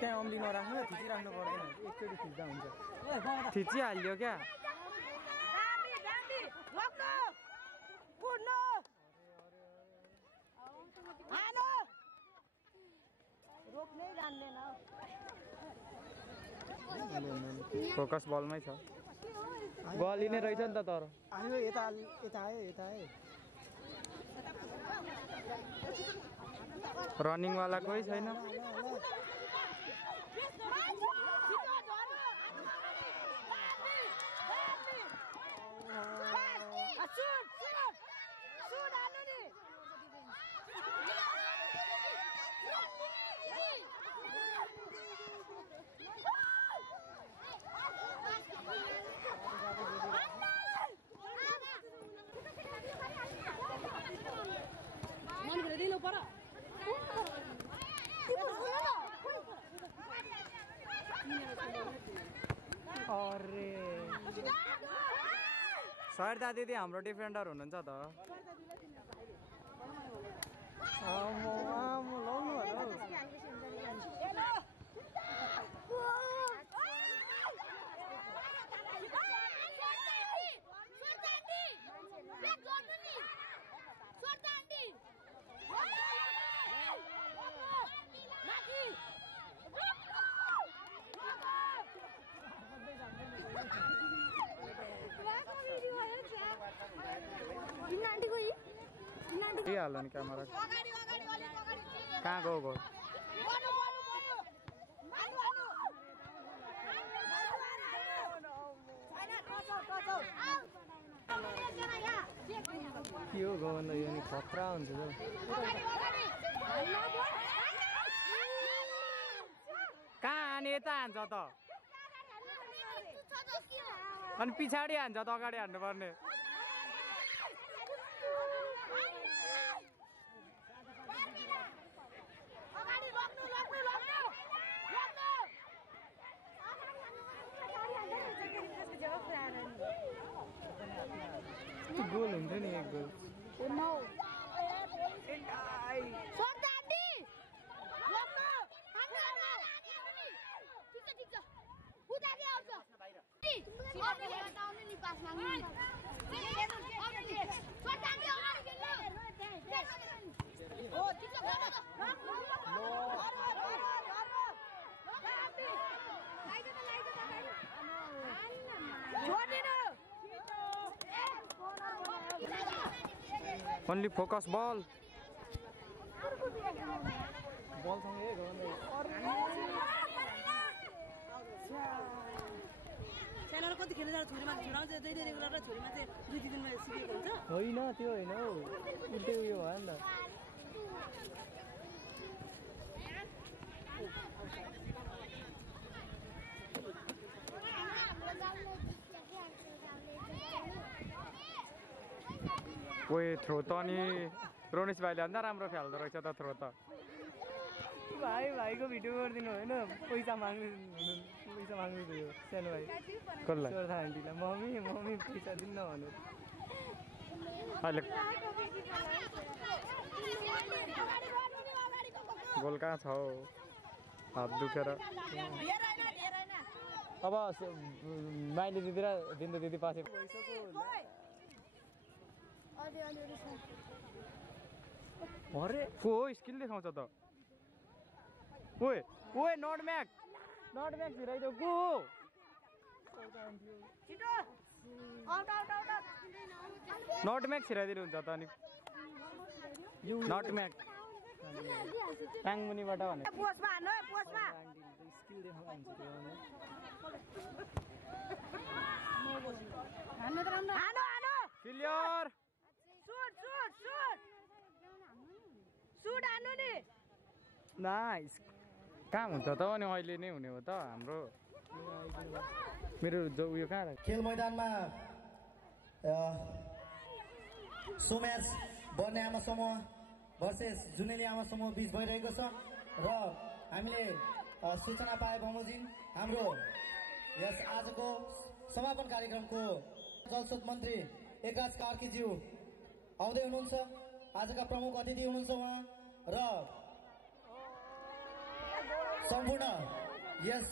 त्यहाँ अम्ली नराख्नु थिचिराख्नु पर्दैन एकचोटि खिच्दा हुन्छ थिचिहाल्यो क्या फोकस बलमै छ गलिने रहेछ नि त तर आयो यता आयो रनिङ वाला कोही छैन अरे सरदा दिदी हाम्रो डिफेन्डर हुनुहुन्छ त के हाल्नु नि क्यामेरा कहाँ गयो के हो भन्दा यो नि खतरा हुन्छ कहाँ हाने यता हान्छ त अनि पछाडि हान्छ त अगाडि हान्नुपर्ने गोल हुन्छ नि एक goal Only focus ball. Ball सँगै सानोले कति खेल्न जान्छ छोरीमा छोराउँछ जहिले रेगुलर र छोरीमा चाहिँ 2-3 दिनमा सिकेको हुन्छ होइन त्यो होइन हौ उल्टै उयो भयो नि त ओए थ्रो त नि रोनिस भाइले अन्त राम्रो फ्याल्दो रहेछ त थ्रो त भाइको भिडियो गरिदिनु होइन पैसा माग्नु थियो सानो भाइ कसलाई आन्टीलाई मम्मी पैसा दिन्न भन्नु अहिले गोल कहाँ छ हौ हात दुखेर अब माइली दिदी र दिन्दो दिदी पछि अरे को स्किल देखाउँछ त ओए नट म्याक छिराइदेऊ को नट म्याक छिराइदिनु हुन्छ त अनि नट म्याक टाङमुनिबाट भने स्किल देखाउँछ क्लियर नाइस कहाँ हुन्छ त अनि अहिले नै हुने हो त हाम्रो मेरो उयो कहाँ खेल मैदानमा सो म्याच बर्ने आमा समूह भर्सेस जुनेली आमा समूह बीच भइरहेको छ र हामीले सूचना पाए बमोजिम हाम्रो यस आजको समापन कार्यक्रमको जलस्रोत मन्त्री एकराज कार्कीज्यू आउँदै हुनुहुन्छ आजका प्रमुख अतिथि हुनुहुन्छ उहाँ र सम्पूर्ण यस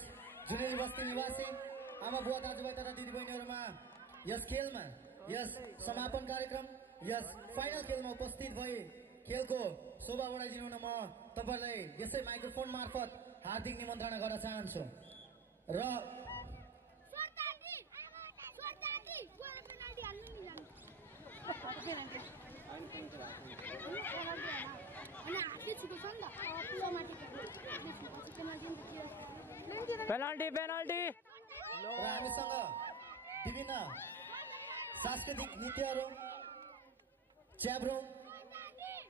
जुनेली बस्ती निवासी आमा बुवा दाजुभाइ तथा दिदीबहिनीहरूमा यस खेलमा यस समापन कार्यक्रम यस फाइनल खेलमा उपस्थित भई खेलको शोभा बढाइदिनु हुन म तपाईलाई यसै माइक्रोफोन मार्फत हार्दिक निमन्त्रणा गर्न चाहन्छु र पेनल्टी पेनल्टी र हामीसँग विभिन्न सांस्कृतिक नृत्यहरू च्याब्रो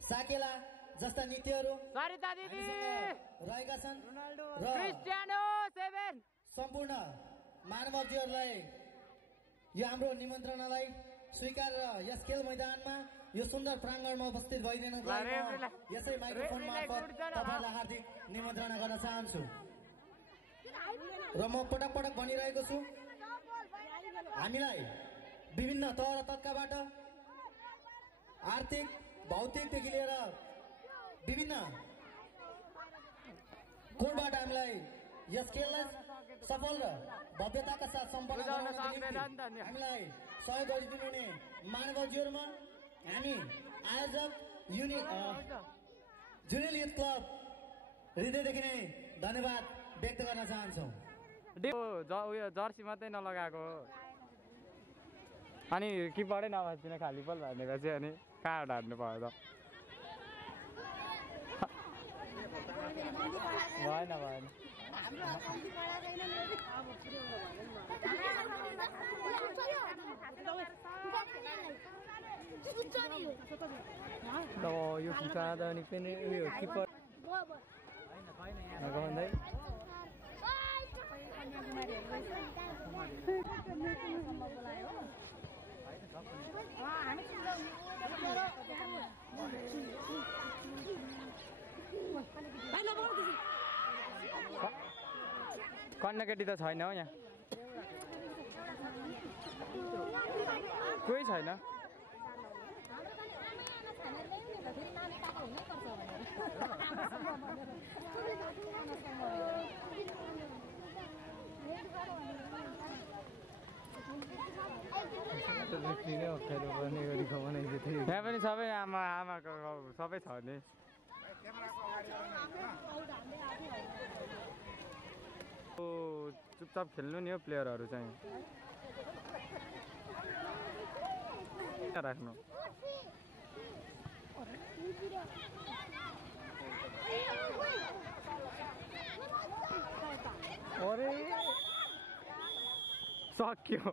साकेला जस्ता नृत्यहरू रहेका छन् र सम्पूर्ण महानुभावजीहरूलाई यो हाम्रो निमन्त्रणालाई स्वीकार यस खेल मैदानमा यो सुन्दर प्राङ्गणमा उपस्थित भइदिनुको लागि यसै माइक्रोफोन मार्फत तपाईलाई हार्दिक निमन्त्रणा गर्न चाहन्छु र म पटक पटक भनिरहेको छु हामीलाई विभिन्न तह र तत्काबाट आर्थिक भौतिकदेखि लिएर विभिन्न कोणबाट हामीलाई यस खेललाई सफल र भव्यताका साथ सम्पन्न गराउनको निम्ति हामीलाई सहयोग गरिदिनु हुने महानुभावजीहरूमा हामी आयोजक जुनियर युथ क्लब हृदयदेखि नै धन्यवाद व्यक्त गर्न चाहन्छौँ। उयो जर्सी मात्रै नलगाएको अनि किपरै नभाँचिन खाली बल भनेको चाहिँ अनि कहाँबाट हान्नु भयो त भएन भएन यो फिफा त अनि पनि उयो किपर भन्दै कन्या केटी त छैन हौ यहाँ कोही छैन यहाँ पनि सबै आमाको सबै छ नि चुपचाप खेल्नु नि हो प्लेयरहरू चाहिँ राख्नु अरे सक्यो